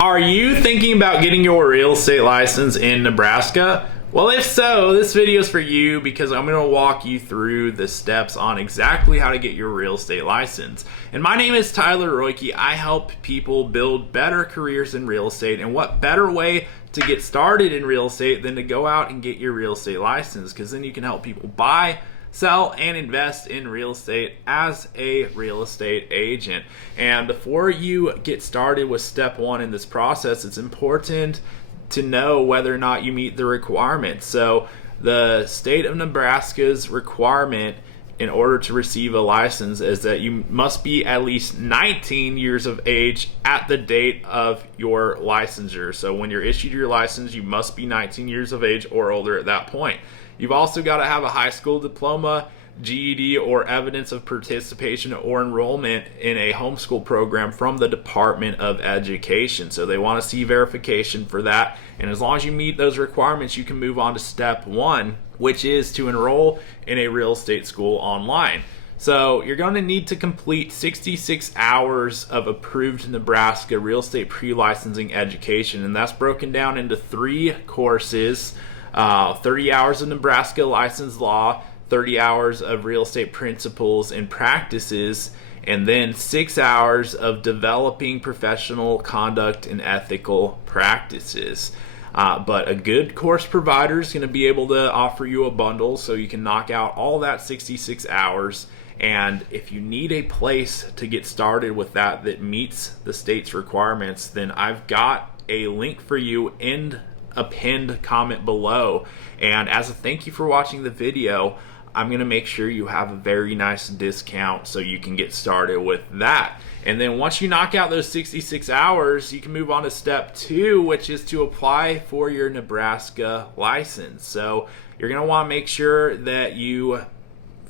Are you thinking about getting your real estate license in Nebraska? Well, if so, this video is for you because I'm going to walk you through the steps on exactly how to get your real estate license. And my name is Tyler Roicki. I help people build better careers in real estate, and what better way to get started in real estate than to go out and get your real estate license, because then you can help people buy, sell, and invest in real estate as a real estate agent. And before you get started with step one in this process, it's important to know whether or not you meet the requirements. So the state of Nebraska's requirement in order to receive a license is that you must be at least 19 years of age at the date of your licensure. So when you're issued your license, you must be 19 years of age or older at that point. You've also got to have a high school diploma, GED, or evidence of participation or enrollment in a homeschool program from the Department of Education. So they want to see verification for that. And as long as you meet those requirements, you can move on to step one, which is to enroll in a real estate school online. So you're going to need to complete 66 hours of approved Nebraska real estate pre-licensing education. And that's broken down into 3 courses. 30 hours of Nebraska license law, 30 hours of real estate principles and practices, and then 6 hours of developing professional conduct and ethical practices. But a good course provider is going to be able to offer you a bundle so you can knock out all that 66 hours. And if you need a place to get started with that meets the state's requirements, then I've got a link for you in a pinned comment below. And as a thank you for watching the video, I'm going to make sure you have a very nice discount so you can get started with that. And then once you knock out those 66 hours, you can move on to step 2, which is to apply for your Nebraska license. So you're going to want to make sure that you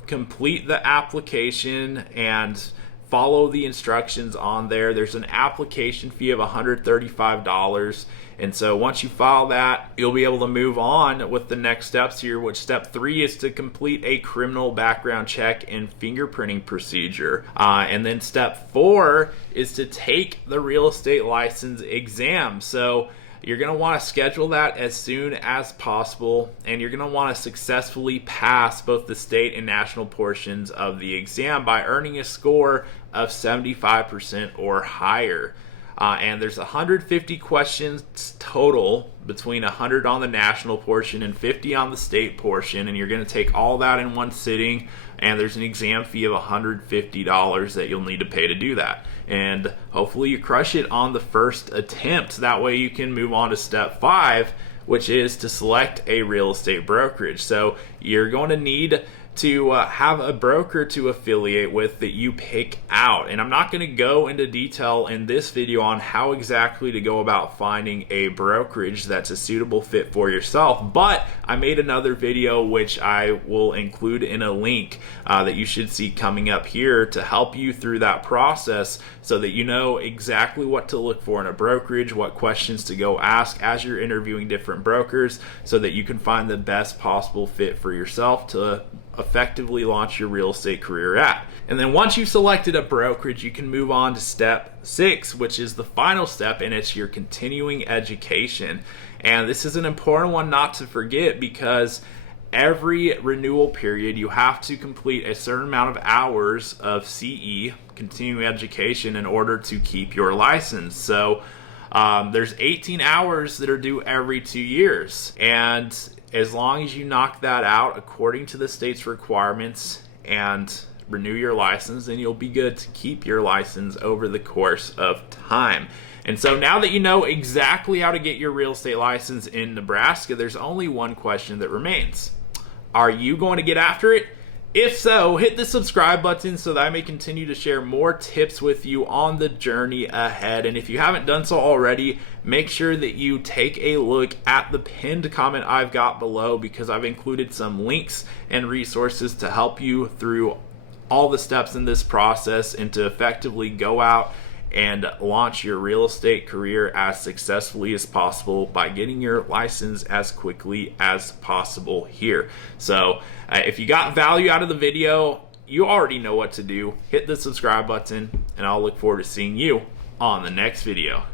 complete the application and follow the instructions on there. There's an application fee of $135. And so once you file that, you'll be able to move on with the next steps here, which step 3 is to complete a criminal background check and fingerprinting procedure. And then step 4 is to take the real estate license exam. So you're going to want to schedule that as soon as possible, and you're going to want to successfully pass both the state and national portions of the exam by earning a score of 75% or higher. And there's 150 questions total, between 100 on the national portion and 50 on the state portion, and you're going to take all that in one sitting, and there's an exam fee of $150 that you'll need to pay to do that. And hopefully you crush it on the first attempt. That way you can move on to step 5, which is to select a real estate brokerage. So you're going to need to have a broker to affiliate with that you pick out. And I'm not going to go into detail in this video on how exactly to go about finding a brokerage that's a suitable fit for yourself, but I made another video which I will include in a link that you should see coming up here to help you through that process so that you know exactly what to look for in a brokerage, what questions to go ask as you're interviewing different brokers, so that you can find the best possible fit for yourself to effectively launch your real estate career at. And then once you've selected a brokerage, you can move on to step 6, which is the final step, and it's your continuing education. And this is an important one not to forget, because every renewal period you have to complete a certain amount of hours of CE, continuing education, in order to keep your license. So there's 18 hours that are due every 2 years, and as long as you knock that out according to the state's requirements and renew your license, then you'll be good to keep your license over the course of time. And so now that you know exactly how to get your real estate license in Nebraska, there's only one question that remains. Are you going to get after it? If so, hit the subscribe button so that I may continue to share more tips with you on the journey ahead. And if you haven't done so already, make sure that you take a look at the pinned comment I've got below, because I've included some links and resources to help you through all the steps in this process and to effectively go out and launch your real estate career as successfully as possible by getting your license as quickly as possible here. So if you got value out of the video, you already know what to do. Hit the subscribe button, and I'll look forward to seeing you on the next video.